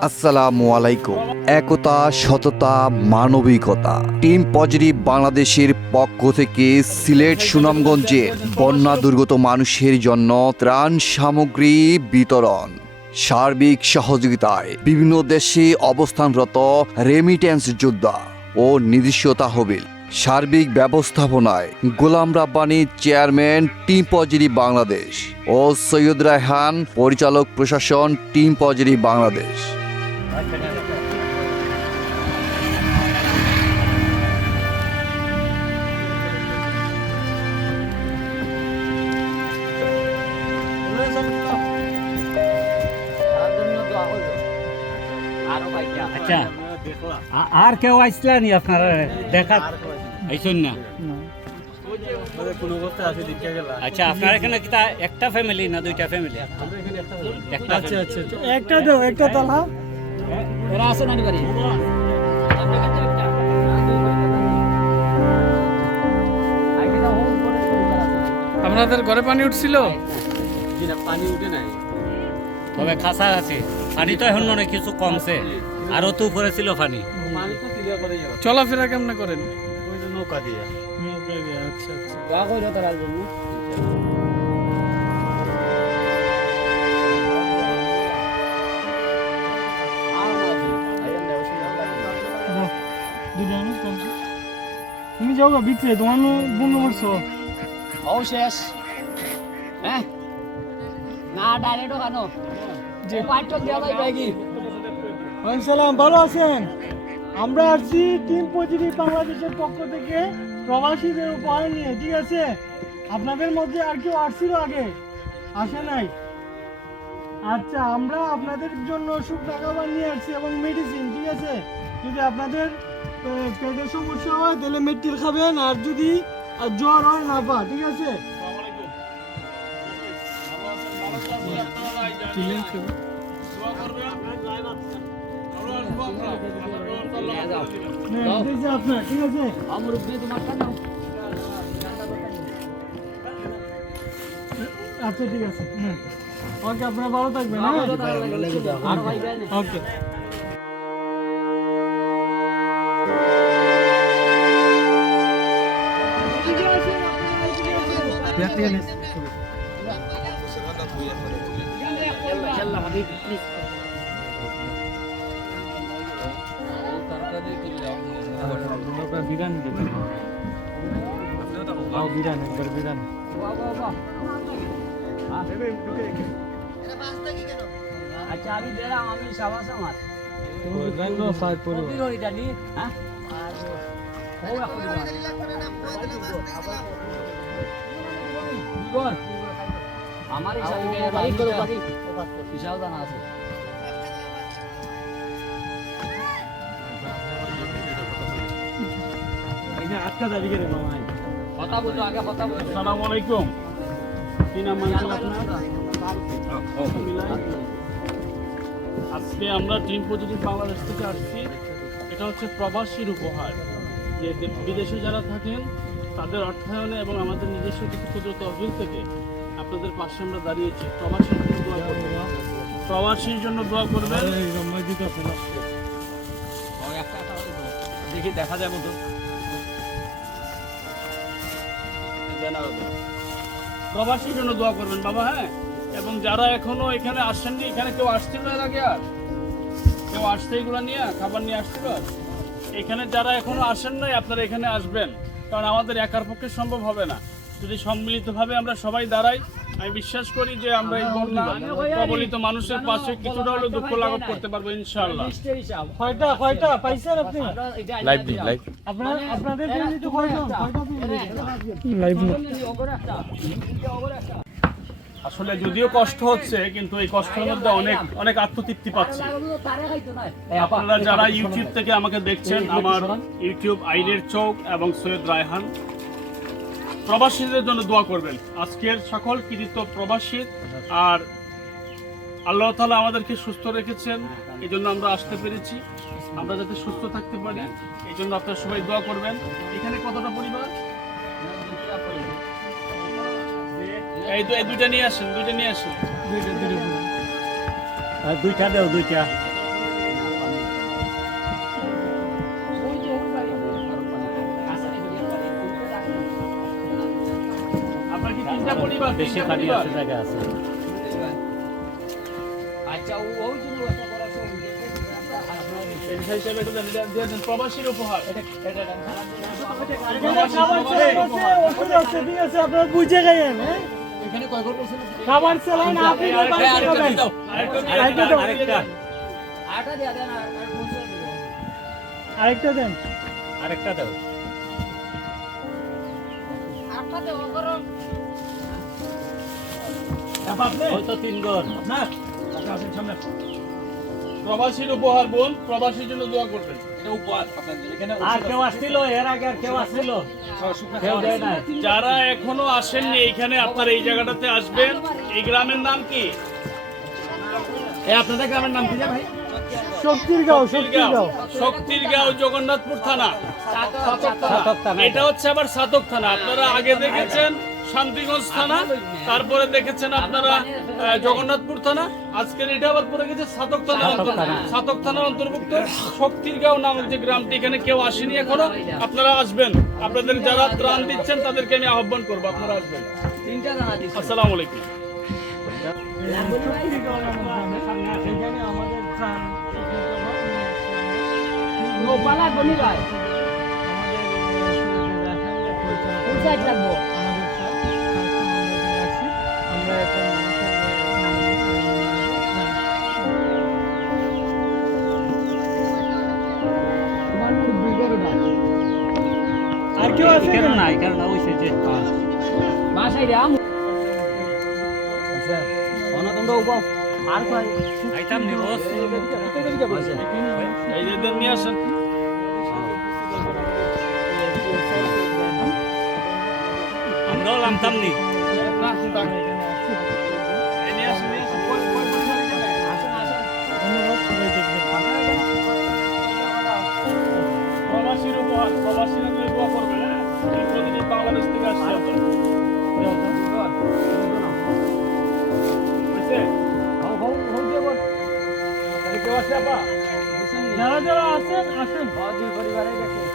আসসালামু আলাইকুম। একতা, সততা, মানবিকতা। টিম পজিটিভ বাংলাদেশের পক্ষ থেকে সিলেট সুনামগঞ্জে বন্যা দুর্গত মানুষের জন্য ত্রাণ সামগ্রী বিতরণ। সার্বিক সহযোগিতায় বিভিন্ন দেশে অবস্থানরত রেমিটেন্স যোদ্ধা ও নিজস্ব তহবিল। সার্বিক ব্যবস্থাপনায় Golam Rabbani chairman team positive Bangladesh ও সৈয়দ রায়হান, পরিচালক প্রশাসন টিম পজিটিভ বাংলাদেশ। আচ্ছা আ- আর কেউ আসলা নি আপনার দেখা আইসুন না আচ্ছা আপনার এখানে কি তা একটা ফ্যামিলি না দুইটা ফ্যামিলি একটা আচ্ছা আচ্ছা আচ্ছা। একটা দাও একটা তালা আছে বাড়ি। আপনাদের ঘরে পানি উঠছিল? তবে খাসা আছে। পানি তো এখন অনেক কিছু কমছে। আরও তো উপরে ছিল পানি। চলাফেরা কেমনে করেন? নৌকা দিয়ে। নৌকা দিয়ে, আচ্ছা আচ্ছা। যাও ভিতরে তোমার বন্ধু করছ ও শেষ হ্যাঁ না ডাইরেক্ট ওখানো যে পাইটল দেওয়া যায় ব্যাগি সালাম ভালো আছেন আমরা আসছি টিম পজিটিভ বাংলাদেশের পক্ষ থেকে প্রবাসীদের উপহার নিয়ে ঠিক আছে? আপনাদের মধ্যে আর কেউ আসছিল আগে? আসে নাই? আচ্ছা আমরা আপনাদের জন্য শুকনা খাবার নিয়ে আসছি এবং মেডিসিন ঠিক আছে? যদি আপনাদের পেটের সমস্যা হয় তাহলে মেডিকেল খাবেন আর যদি জ্বর হয় না পা ঠিক আছে? আপনার ঠিক আছে? আমার আচ্ছা ঠিক আছে ওকে আপনারা ভালো থাকবেন হ্যাঁ? আর ভাই দেয় না ওকে বিরান বিরান একবার বিরান বাহ, বাহ, বাহ। আচ্ছা আমি দিলাম আমি সাবাস আমার কবির ওইটা নি হ্যাঁ ও এখন আমার হিসাবে বিশাল দানা আছে। আটকা দাবি করে মামা কথা বলতো আগে কথা বলতো। আসসালামু আলাইকুম। কি নাম মানছেন আপনার? আজকে আমরা টিম পজিটিভ বাংলাদেশ থেকে আসছি। এটা হচ্ছে প্রবাসীর উপহার। যে বিদেশে যারা থাকেন তাদের অর্থায়নে এবং আমাদের নিজস্ব কিছু ক্ষুদ্র তহবিল থেকে আপনাদের পাশে আমরা দাঁড়িয়েছি। প্রবাসীর জন্য দোয়া করবেন। প্রবাসীর জন্য দোয়া করবেন। দেখি দেখা যায় মতো প্রবাসীর জন্য দোয়া করবেন বাবা হ্যাঁ? এবং যারা এখনও এখানে আসেননি এখানে কেউ আসছিল এর আগে আর? কেউ আসছে এগুলো নিয়ে? খাবার নিয়ে আসছিল? এখানে যারা এখনও আসেন নাই আপনারা এখানে আসবেন। কারণ আমাদের একার পক্ষে সম্ভব হবে না। যদি সম্মিলিতভাবে আমরা সবাই দাঁড়াই আমি বিশ্বাস করি যে আমরা এই বন্যা কবলিত মানুষের পাশে কিছুটা হলেও দুঃখ লাঘব করতে পারব ইনশাআল্লাহ। কয়টা কয়টা পাইছেন আপনি? লাইভ দিন লাইভ আপনার আপনাদের ফ্যামিলিতে কয়জন আসলে যদিও কষ্ট হচ্ছে, কিন্তু এই কষ্টের মধ্যে অনেক অনেক আত্মতৃপ্তি পাচ্ছি। আপনারা যারা ইউটিউব থেকে আমাকে দেখছেন, আমার ইউটিউব আইনের চৌক এবং সৈয়দ রায়হান, প্রবাসীদের জন্য দোয়া করবেন। আজকের সকল কৃতিত্ব প্রবাসী আর আল্লাহ তালা আমাদেরকে সুস্থ রেখেছেন এই জন্য আমরা আসতে পেরেছি। আমরা যাতে সুস্থ থাকতে পারি এই জন্য আপনারা সবাই দোয়া করবেন। এখানে কতটা পরিবার? এই এই দুইটা নিয়ে আসুন দুইটা নিয়ে আসুন দুইটা দুইটা দুইটা দাও দুইটা আপনার কি তিনটা পরিবার বেশি খাটি আছে জায়গা আছে আচ্ছা ও বুঝে গেলেন খাবার চালান আপনি আরেকটা দেন, দাও, আরেকটা আটা দিয়া দেন আর আর আরেকটা দেন। আরেকটা দাও। ওই তো তিন ঘর। প্রবাসীর উপহার বোন প্রবাসীর জন্য দোয়া করবেন। আর কেউ আসছিল? এর আগে আর কেউ আসছিল? কেউ দেয় নাই। যারা এখনও আসেননি এইখানে আপনারা এই জায়গাটাতে আসবেন। এই গ্রামের নাম কি? আপনাদের গ্রামের নাম কি ভাই? শক্তির গাঁও শক্তিরগাঁও। শক্তিরগাঁও জগন্নাথপুর থানা। এটা হচ্ছে আবার সাতক থানা। আপনারা আগে দেখেছেন শান্তিগঞ্জ থানা তারপরে দেখেছেন আপনারা জগন্নাথপুর থানা। আজকের এটা আবার পড়ে গেছে সাতক থানা। সাতক থানা। সাতক থানার অন্তর্ভুক্ত। শক্তিরগাঁও নামক যে গ্রামটি এখানে কেউ আসেনি এখনও। আপনারা আসবেন। আপনাদের যারা ত্রাণ দিচ্ছেন তাদেরকে আমি আহ্বান করব। আপনারা আসবেন। আসসালামু আলাইকুম। গোপালা লাগবো? কেন? না কেন না ওই সে যে বাসায় রে আম আচ্ছা। অনা তোমরা উপাও আর কয় আইতাম নি বস। এই যে এদের নিয়ে আসেন। আমরাও লামতাম নি। যারা যারা আছেন আসেন। দুই পরিবারে গেছে